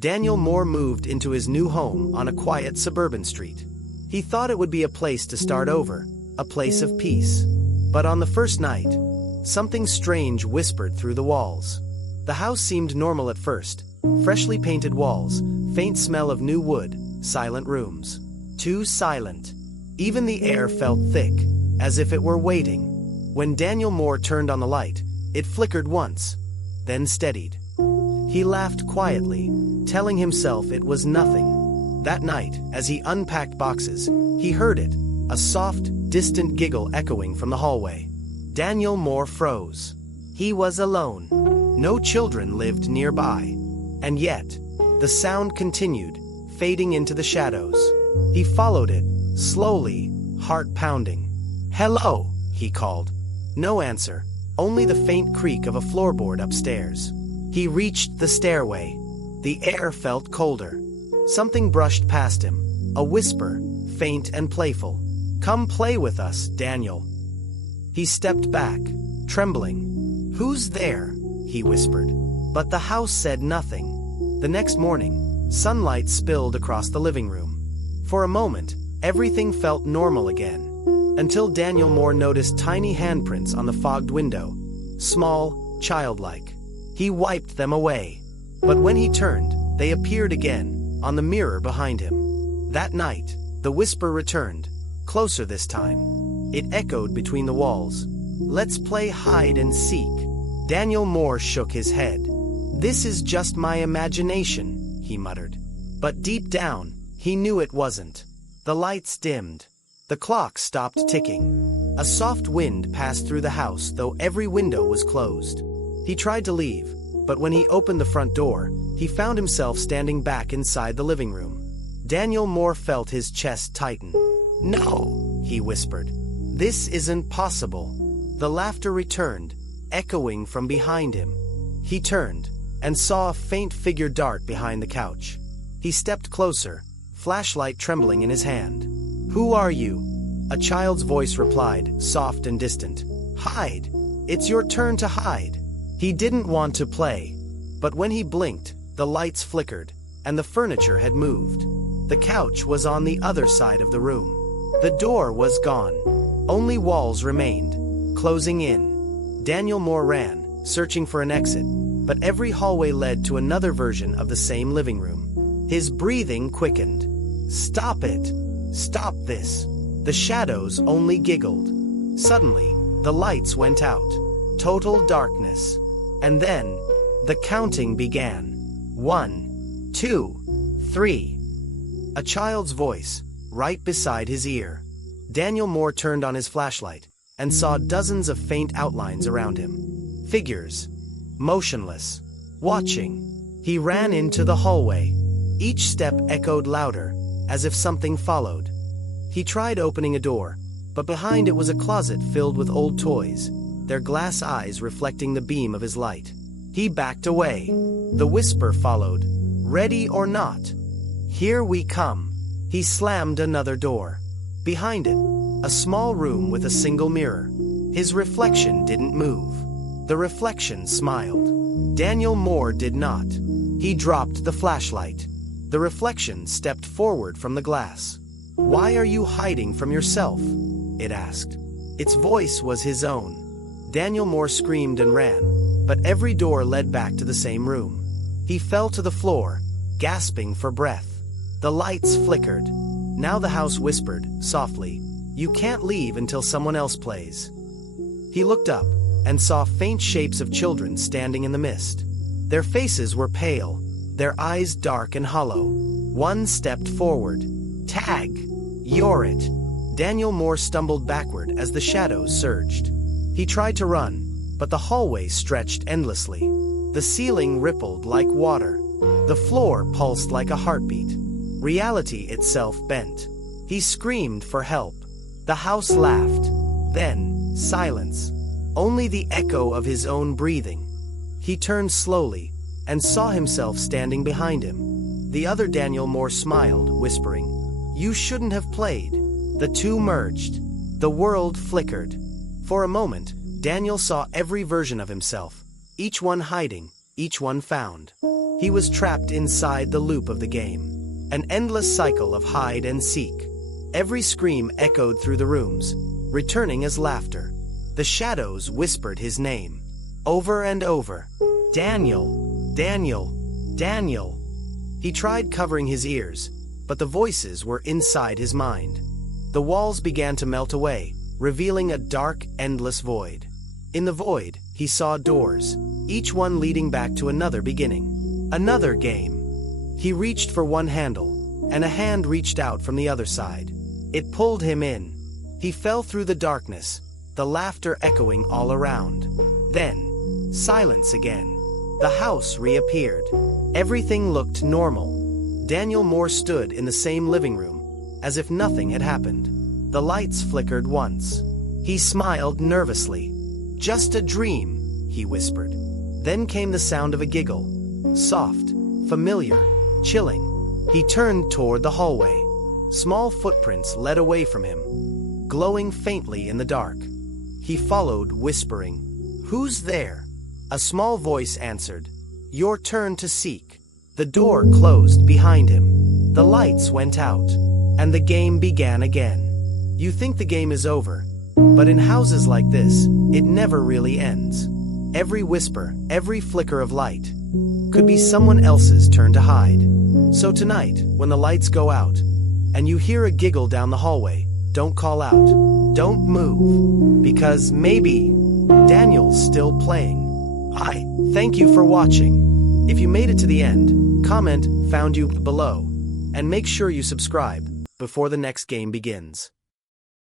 Daniel Moore moved into his new home on a quiet suburban street. He thought it would be a place to start over, a place of peace. But on the first night, something strange whispered through the walls. The house seemed normal at first. Freshly painted walls, faint smell of new wood, silent rooms. Too silent. Even the air felt thick, as if it were waiting. When Daniel Moore turned on the light, it flickered once, then steadied. He laughed quietly, telling himself it was nothing. That night, as he unpacked boxes, he heard it, a soft, distant giggle echoing from the hallway. Daniel Moore froze. He was alone. No children lived nearby. And yet, the sound continued, fading into the shadows. He followed it, slowly, heart pounding. "Hello," he called. No answer, only the faint creak of a floorboard upstairs. He reached the stairway. The air felt colder. Something brushed past him, a whisper, faint and playful. "Come play with us, Daniel." He stepped back, trembling. "Who's there?" he whispered. But the house said nothing. The next morning, sunlight spilled across the living room. For a moment, everything felt normal again. Until Daniel Moore noticed tiny handprints on the fogged window. Small, childlike. He wiped them away. But when he turned, they appeared again, on the mirror behind him. That night, the whisper returned, closer this time. It echoed between the walls. "Let's play hide and seek." Daniel Moore shook his head. "This is just my imagination," he muttered. But deep down, he knew it wasn't. The lights dimmed. The clock stopped ticking. A soft wind passed through the house, though every window was closed. He tried to leave, but when he opened the front door, he found himself standing back inside the living room. Daniel Moore felt his chest tighten. "No," he whispered. "This isn't possible." The laughter returned, echoing from behind him. He turned, and saw a faint figure dart behind the couch. He stepped closer, flashlight trembling in his hand. "Who are you?" A child's voice replied, soft and distant. "Hide. It's your turn to hide." He didn't want to play. But when he blinked, the lights flickered, and the furniture had moved. The couch was on the other side of the room. The door was gone. Only walls remained, closing in. Daniel Moore ran, searching for an exit, but every hallway led to another version of the same living room. His breathing quickened. "Stop it! Stop this!" The shadows only giggled. Suddenly, the lights went out. Total darkness. And then, the counting began. 1, 2, 3. A child's voice, right beside his ear. Daniel Moore turned on his flashlight, and saw dozens of faint outlines around him. Figures. Motionless. Watching. He ran into the hallway. Each step echoed louder, as if something followed. He tried opening a door, but behind it was a closet filled with old toys, their glass eyes reflecting the beam of his light. He backed away. The whisper followed. "Ready or not? Here we come." He slammed another door. Behind it, a small room with a single mirror. His reflection didn't move. The reflection smiled. Daniel Moore did not. He dropped the flashlight. The reflection stepped forward from the glass. "Why are you hiding from yourself?" it asked. Its voice was his own. Daniel Moore screamed and ran, but every door led back to the same room. He fell to the floor, gasping for breath. The lights flickered. Now the house whispered, softly, "You can't leave until someone else plays." He looked up, and saw faint shapes of children standing in the mist. Their faces were pale, their eyes dark and hollow. One stepped forward. "Tag! You're it!" Daniel Moore stumbled backward as the shadows surged. He tried to run, but the hallway stretched endlessly. The ceiling rippled like water. The floor pulsed like a heartbeat. Reality itself bent. He screamed for help. The house laughed. Then, silence. Only the echo of his own breathing. He turned slowly, and saw himself standing behind him. The other Daniel Moore smiled, whispering, "You shouldn't have played." The two merged. The world flickered. For a moment, Daniel saw every version of himself, each one hiding, each one found. He was trapped inside the loop of the game, an endless cycle of hide and seek. Every scream echoed through the rooms, returning as laughter. The shadows whispered his name, over and over. Daniel, Daniel, Daniel. He tried covering his ears, but the voices were inside his mind. The walls began to melt away, revealing a dark, endless void. In the void, he saw doors, each one leading back to another beginning. Another game. He reached for one handle, and a hand reached out from the other side. It pulled him in. He fell through the darkness, the laughter echoing all around. Then, silence again. The house reappeared. Everything looked normal. Daniel Moore stood in the same living room, as if nothing had happened. The lights flickered once. He smiled nervously. "Just a dream," he whispered. Then came the sound of a giggle. Soft, familiar, chilling. He turned toward the hallway. Small footprints led away from him, glowing faintly in the dark. He followed, whispering, "Who's there?" A small voice answered, "Your turn to seek." The door closed behind him. The lights went out, and the game began again. You think the game is over, but in houses like this, it never really ends. Every whisper, every flicker of light, could be someone else's turn to hide. So tonight, when the lights go out, and you hear a giggle down the hallway, don't call out. Don't move, because maybe Daniel's still playing. Hi, thank you for watching. If you made it to the end, comment "found you" below, and make sure you subscribe before the next game begins.